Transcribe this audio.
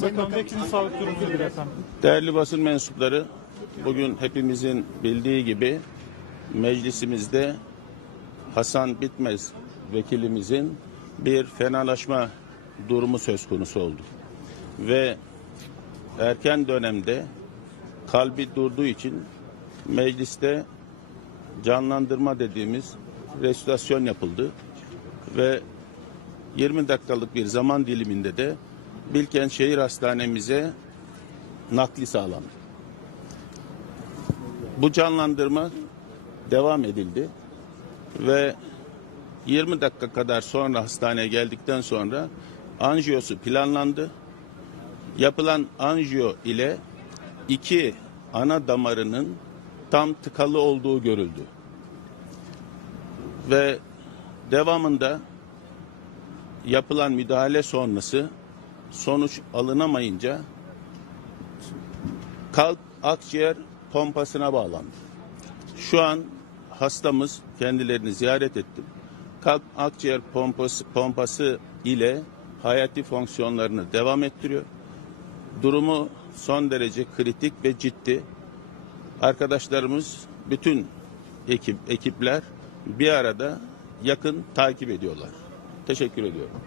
Sayın Bakan Vekilin sağlık durumu nedir efendim? Değerli basın mensupları, bugün hepimizin bildiği gibi meclisimizde Hasan Bitmez vekilimizin bir fenalaşma durumu söz konusu oldu. Ve erken dönemde kalbi durduğu için mecliste canlandırma dediğimiz restorasyon yapıldı ve 20 dakikalık bir zaman diliminde de Bilkent Şehir Hastanemize nakli sağlandı. Bu canlandırma devam edildi ve 20 dakika kadar sonra hastaneye geldikten sonra anjiyosu planlandı. Yapılan anjiyo ile iki ana damarının tam tıkalı olduğu görüldü. Ve devamında yapılan müdahale sonrası sonuç alınamayınca kalp akciğer pompasına bağlandı. Şu an hastamız kendilerini ziyaret ettim. Kalp akciğer pompası, pompası ile hayati fonksiyonlarını devam ettiriyor. Durumu son derece kritik ve ciddi. Arkadaşlarımız bütün ekip ekipler bir arada yakın takip ediyorlar. Teşekkür ediyorum.